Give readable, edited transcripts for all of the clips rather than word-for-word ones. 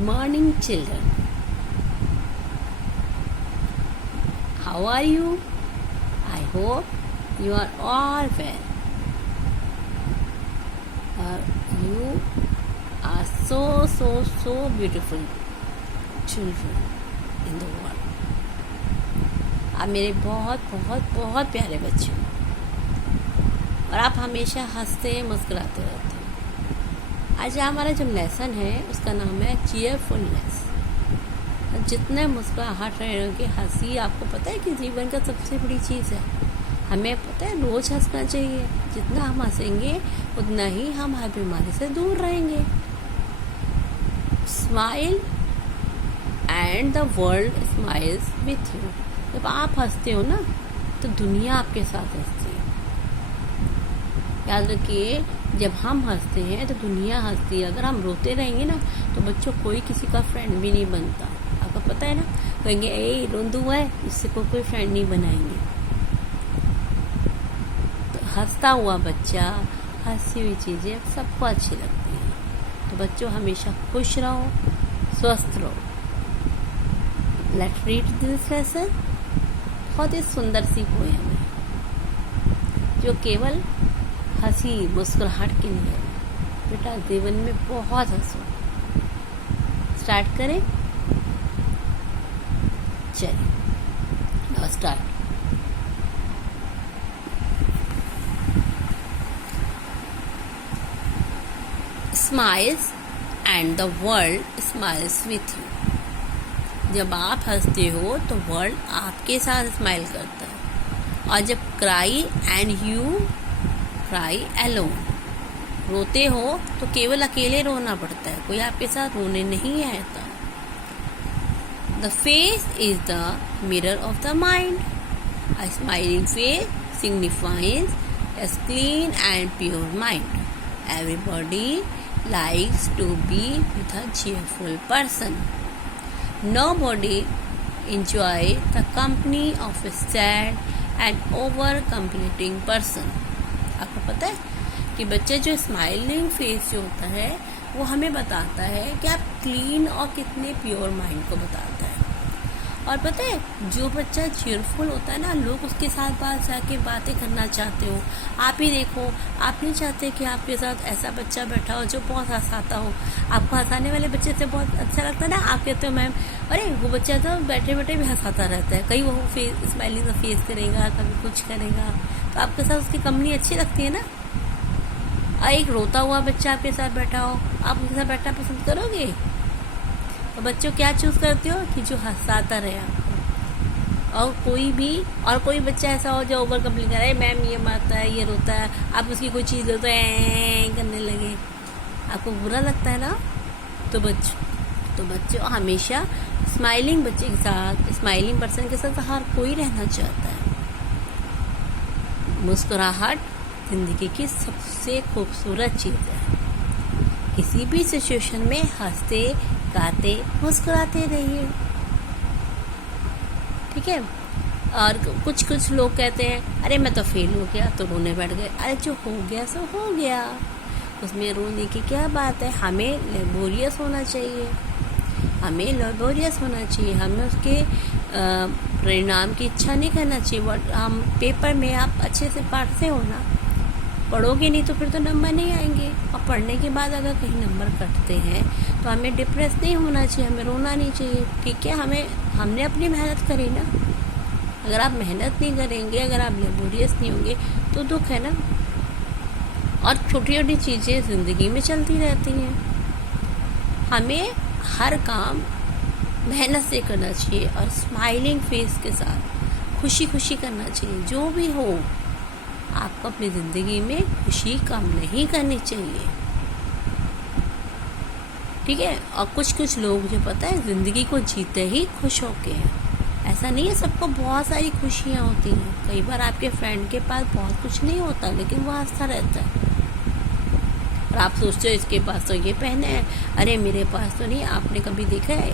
morning, children. How are you? I hope you are all well. You are so beautiful children in the world. आप मेरे बहुत प्यारे बच्चे हो और आप हमेशा हंसते मुस्कुराते रहते हो। आज हमारा जो लेसन है उसका नाम है चीयरफुलनेस। जितने मुस्कुराहट रहेंगे, हंसी, आपको पता है कि जीवन का सबसे बड़ी चीज़ है। हमें पता है रोज़ हंसना चाहिए। जितना हम हंसेंगे उतना ही हम हर बीमारी से दूर रहेंगे। Smile and the world smiles with you. जब आप हंसते हो ना तो दुनिया आपके साथ हंसती है। याद रखिए, जब हम हंसते हैं तो दुनिया हंसती है। अगर हम रोते रहेंगे ना तो बच्चों कोई किसी का फ्रेंड भी नहीं बनता। आपको पता है ना, कहेंगे ए रोंदू है, इससे कोई फ्रेंड नहीं बनाएंगे। तो हंसता हुआ बच्चा, हंसी हुई चीज़ें सबको अच्छी लगती हैं। तो बच्चों हमेशा खुश रहो, स्वस्थ रहो। Let's read this lesson. बहुत ही सुंदर सी पोएम है जो केवल हंसी मुस्कुराहट के लिए है। बेटा जीवन में बहुत हंसो। स्टार्ट करें? चलिए now start. Smiles and the world smiles with you. जब आप हंसते हो तो वर्ल्ड आपके साथ स्माइल करता है। और जब cry and you cry alone, रोते हो तो केवल अकेले रोना पड़ता है, कोई आपके साथ रोने नहीं आता। The face is the mirror of the mind. A smiling face signifies a clean and pure mind. Everybody likes to be with a cheerful person. Nobody enjoys the company of a sad and over-complaining person. आपको पता है कि बच्चे जो smiling face जो होता है वो हमें बताता है कि आप क्लीन और कितने प्योर माइंड को बताता है। और पता है जो बच्चा चीयरफुल होता है ना, लोग उसके साथ पास जाके बातें करना चाहते हो। आप ही देखो, आप नहीं चाहते कि आपके साथ ऐसा बच्चा बैठा हो जो बहुत हंसाता हो। आपको हंसाने वाले बच्चे से बहुत अच्छा लगता है ना। आप कहते हो मैम अरे वो बच्चा तो बैठे बैठे भी हंसाता रहता है, कहीं वो फेस स्माइलिंग का फेस करेगा, कभी कुछ करेगा, तो आपके साथ उसकी कंपनी अच्छी लगती है ना। और एक रोता हुआ बच्चा आपके साथ बैठा हो, आप उनके साथ बैठना पसंद करोगे? तो बच्चों क्या चूज करते हो कि जो हंसाता रहे आपको। और कोई बच्चा ऐसा हो जो ओवर कंप्लेन कर रहा है, मैम ये मारता है, ये रोता है, आप उसकी कोई चीज़ तो करने लगे, आपको बुरा लगता है ना। तो बच्चों हमेशा स्माइलिंग बच्चे के साथ, स्माइलिंग पर्सन के साथ हर कोई रहना चाहता है। मुस्कुराहट जिंदगी की सबसे खूबसूरत चीज़ है। किसी भी सिचुएशन में हंसते गाते मुस्कुराते रहिए, ठीक है। और कुछ लोग कहते हैं अरे मैं तो फेल हो गया तो रोने बैठ गए। अरे जो हो गया सो हो गया, उसमें रोने की क्या बात है। हमें लेबोरियस होना चाहिए, हमें उसके परिणाम की इच्छा नहीं करना चाहिए। हम पेपर में आप अच्छे से पढ़ते हो ना, पढ़ोगे नहीं तो फिर तो नंबर नहीं आएंगे। और पढ़ने के बाद अगर कहीं नंबर कटते हैं तो हमें डिप्रेस नहीं होना चाहिए, हमें रोना नहीं चाहिए, ठीक है। हमने अपनी मेहनत करी ना। अगर आप मेहनत नहीं करेंगे, अगर आप लेबोरियस नहीं होंगे तो दुख है ना। और छोटी छोटी चीज़ें ज़िंदगी में चलती रहती हैं। हमें हर काम मेहनत से करना चाहिए और स्माइलिंग फेस के साथ खुशी करना चाहिए। जो भी हो, आपको अपनी ज़िंदगी में खुशी कम नहीं करनी चाहिए, ठीक है। और कुछ लोग जो पता है ज़िंदगी को जीते ही खुश होके हैं। ऐसा नहीं है, सबको बहुत सारी खुशियाँ होती हैं। कई बार आपके फ्रेंड के पास बहुत कुछ नहीं होता लेकिन वो हंसता रहता है। और आप सोचते हो इसके पास तो ये पहने हैं, अरे मेरे पास तो नहीं। आपने कभी देखा है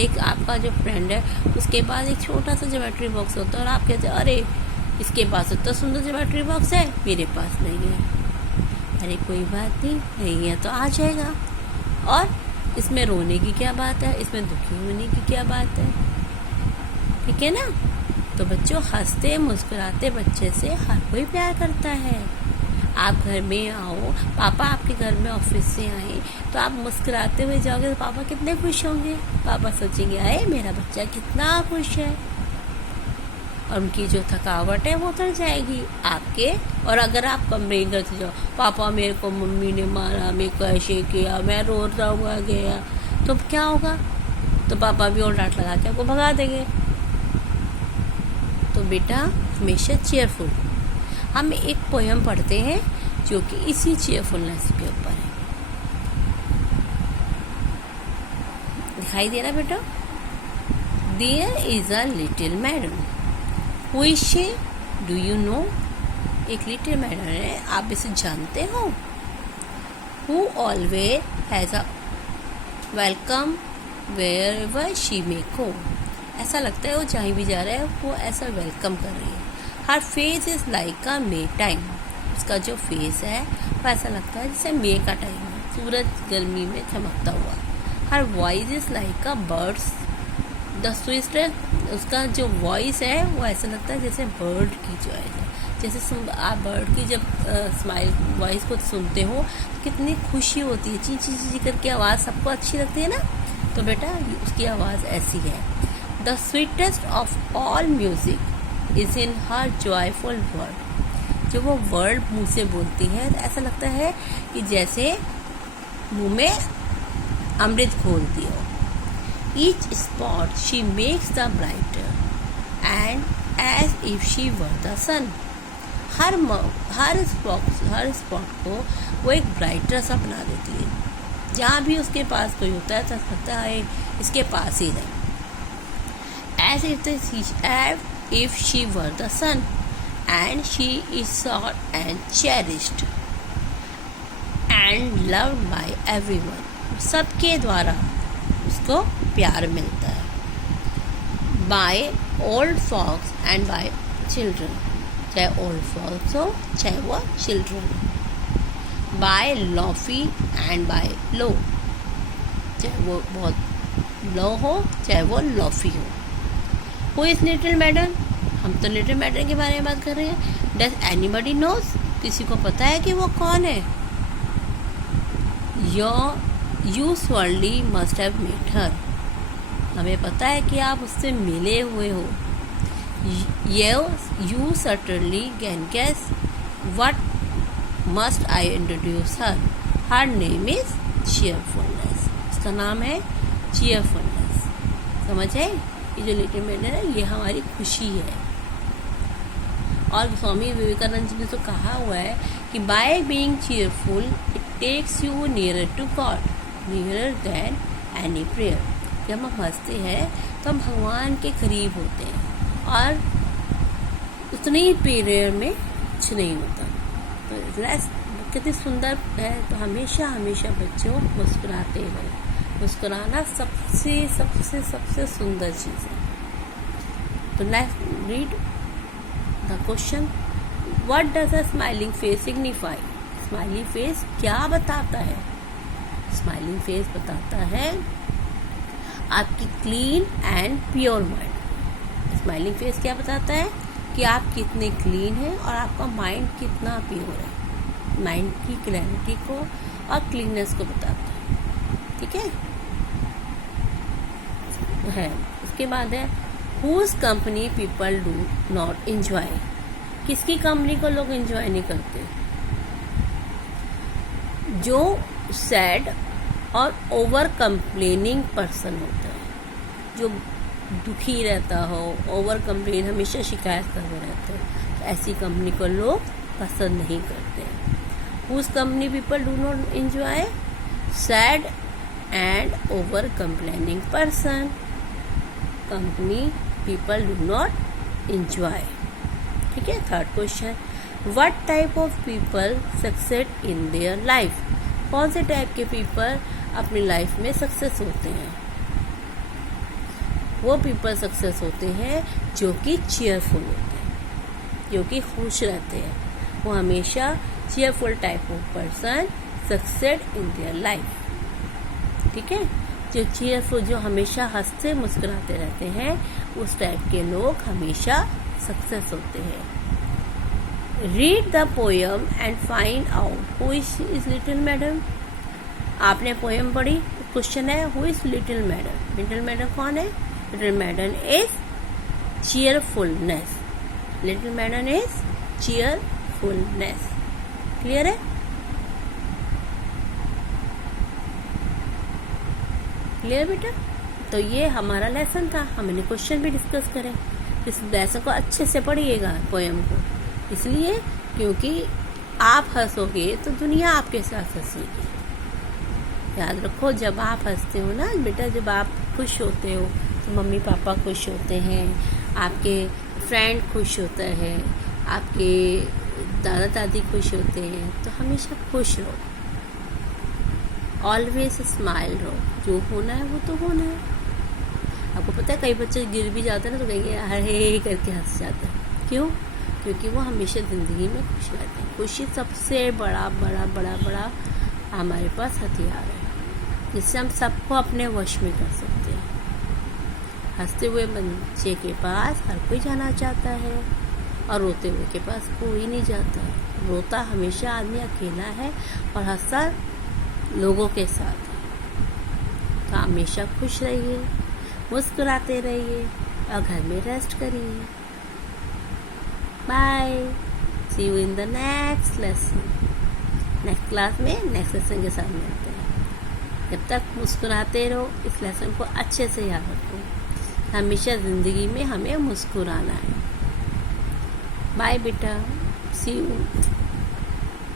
एक आपका जो फ्रेंड है उसके पास एक छोटा सा ज्योमेट्री बॉक्स होता है और आप कहते हैं अरे इसके पास इतना सुंदर ज्योमेट्री बॉक्स है, मेरे पास नहीं है। अरे कोई बात नहीं है तो आ जाएगा। और इसमें रोने की क्या बात है, इसमें दुखी होने की क्या बात है, ठीक है ना। तो बच्चों, हंसते मुस्कुराते बच्चे से हर कोई प्यार करता है। आप घर में आओ, पापा आपके घर में ऑफिस से आए तो आप मुस्कुराते हुए जाओगे तो पापा कितने खुश होंगे। पापा सोचेंगे अरे मेरा बच्चा कितना खुश है, और उनकी जो थकावट है वो उतर जाएगी आपके। और अगर आप कंप्लेन करते जाओ, पापा मेरे को मम्मी ने मारा, मेरे को ऐसे किया, मैं रोता हुआ गया, तो क्या होगा, तो पापा भी और डांट लगा के आपको भगा देंगे। तो बेटा हमेशा चेयरफुल। हम एक पोयम पढ़ते हैं जो कि इसी चेयरफुलनेस के ऊपर है। दिखाई दे रहा बेटा? There is a little madam, who is she, do you know? एक लिटिल मैडम है, आप इसे जानते हो? Who always has a welcome wherever she may go, ऐसा लगता है वो जहाँ भी जा रहा है वो ऐसा वेलकम कर रही है। Her face is like a May time, उसका जो फेस है वो ऐसा लगता है जैसे मे का टाइम है, सूरज गर्मी में चमकता हुआ। Her voice is like a bird's the sweetest, उसका जो वॉइस है वो ऐसा लगता है जैसे बर्ड की जो है, जैसे आप बर्ड की जब स्माइल वॉइस को सुनते हो तो कितनी खुशी होती है, ची ची ची करके आवाज़ सबको अच्छी लगती है ना। तो बेटा उसकी आवाज़ ऐसी है। The sweetest of all music is in her joyful word, जो वो वर्ड मुंह से बोलती है तो ऐसा लगता है कि जैसे मुंह में अमृत घोलती हो। Each spot she makes the brighter and as if she were the sun, हर स्पॉट को वो एक ब्राइटर सा बना देती है। जहाँ भी उसके पास कोई होता है तो लगता है इसके पास ही है। As if she were the sun, and she is sought and cherished and loved by everyone. सबके द्वारा उसको प्यार मिलता है। By old folks and by children, चाहे old folks हो चाहे वो children, by lofty and by low, चाहे वो बहुत low हो चाहे वो lofty हो। Who is little madam? हम तो लिटिल मैडम के बारे में बात कर रहे हैं। Does anybody knows? किसी को पता है कि वो कौन है? You surely must have met her. हमें पता है कि आप उससे मिले हुए हो। You certainly can guess what must I introduce her? Her name is cheerfulness. उसका नाम है cheerfulness। समझ है? ये जो लिटिल मैडम है ये हमारी खुशी है। और स्वामी विवेकानंद जी ने तो कहा हुआ है कि by being cheerful it takes you nearer to God, nearer than any prayer. जब हम हंसते हैं तो हम भगवान के करीब होते हैं और उतनी ही प्रेयर में कुछ नहीं होता। तो कितनी सुंदर है। तो हमेशा हमेशा बच्चों मुस्कुराते रहे। मुस्कुराना सबसे सबसे सबसे सुंदर चीज़ है। तो let's read the question, what does a smiling face signify? Smiling face क्या बताता है? स्माइलिंग फेस बताता है आपकी clean and pure mind. Smiling face क्या बताता है कि आप कितने क्लीन हैं और आपका माइंड कितना प्योर है। माइंड की क्लैरिटी को और क्लीननेस को बताता है, ठीक है। उसके बाद है whose company people do not enjoy. किसकी कंपनी को लोग एंजॉय नहीं करते? जो सैड और ओवर कंप्लेनिंग पर्सन होता है, जो दुखी रहता हो, ओवर कंप्लेन, हमेशा शिकायत करते रहते हैं, तो ऐसी कंपनी को लोग पसंद नहीं करते। Whose company people do not enjoy? Sad and over complaining person company people do not enjoy, ठीक है। Third question, what type of people success in their life? कौन से टाइप के पीपल अपनी लाइफ में सक्सेस होते हैं? वो पीपल सक्सेस होते हैं जो कि चीयरफुल होते हैं, जो कि खुश रहते हैं। वो हमेशा cheerful type of person success in their life. ठीक है। जो चीयरफुल, जो हमेशा हंसते मुस्कुराते रहते हैं, उस टाइप के लोग हमेशा सक्सेस होते हैं। Read the poem and find out who is little madam. आपने पोयम पढ़ी, क्वेश्चन है who is little madam. Little madam कौन है? Little madam is cheerfulness. Little madam is cheerfulness. Clear है? क्लियर बेटा? तो ये हमारा लेसन था, हमने क्वेश्चन भी डिस्कस करे। इस लेसन को अच्छे से पढ़िएगा, पोयम को, इसलिए क्योंकि आप हंसोगे तो दुनिया आपके साथ हंसेगी। याद रखो, जब आप हंसते हो ना बेटा, जब आप खुश होते हो तो मम्मी पापा खुश होते हैं, आपके फ्रेंड खुश होता है, आपके दादा दादी खुश होते हैं। तो हमेशा खुश रहो, ऑलवेज स्माइल रहो। जो होना है वो तो होना है। आपको पता है कई बच्चे गिर भी जाते हैं ना तो कहेंगे अरे करके हंस जाते हैं। क्यों? क्योंकि वो हमेशा ज़िंदगी में खुश रहते हैं। खुशी सबसे बड़ा बड़ा बड़ा बड़ा हमारे पास हथियार है, जिससे हम सबको अपने वश में कर सकते हैं। हंसते हुए बच्चे के पास हर कोई जाना चाहता है और रोते हुए के पास कोई नहीं जाता। रोता हमेशा आदमी अकेला है और हंसता लोगों के साथ। तो हमेशा खुश रहिए, मुस्कुराते रहिए और घर में रेस्ट करिए। Bye, see you in the next lesson. Next class में नेक्स्ट लेसन के साथ मिलते हैं। जब तक मुस्कुराते रहो, इस लेसन को अच्छे से याद रखो। हमेशा ज़िंदगी में हमें मुस्कुराना है। बाय बेटा, सी यू।